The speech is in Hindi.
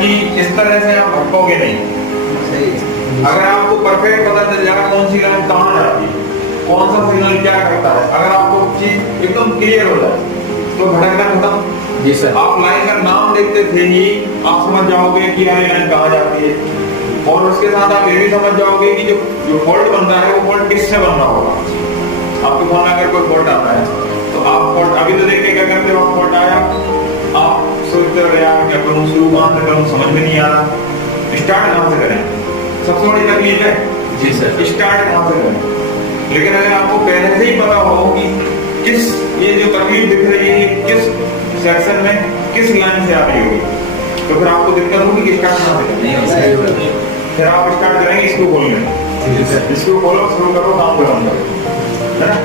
कि इस तरह से आप भटकोगे नहीं। अगर आपको परफेक्ट पता चल जाएगा कौन सी लाइन कहाँ जाती है, कौन सा सिग्नल क्या करता है, अगर आपको चीज एकदम क्लियर हो जाए तो भटकना खत्म। जी सर। आप लाइन का नाम देखते थे ही आप समझ जाओगे कि ये लाइन कहाँ जाती है, और उसके साथ आप ये भी समझ जाओगे कि जो फॉल्ट बन रहा है वो फॉल्ट किससे बन रहा होगा। आपके फोन में अगर कोई फॉल्ट आता है तो आप फॉल्ट अभी तो देखिए क्या करते हो, आप फॉल्ट आया आप सोचते हो यार क्या करूँ, शुरू कहाँ से करूँ, समझ में नहीं आ रहा, स्टार्ट कहाँ से करें, सबसे बड़ी तकलीफ है। जी सर। स्टार्ट कहाँ से करें। लेकिन अगर आपको पहले से ही पता हो कि किस ये जो तकलीफ दिख रही है किस सेक्शन में किस लाइन से आ रही होगी, तो फिर आपको दिक्कत होगी कि स्टार्ट कहाँ से करें। फिर आप स्टार्ट करेंगे इसको खोलने, इसको खोलो, शुरू करो, काम करो, है ना।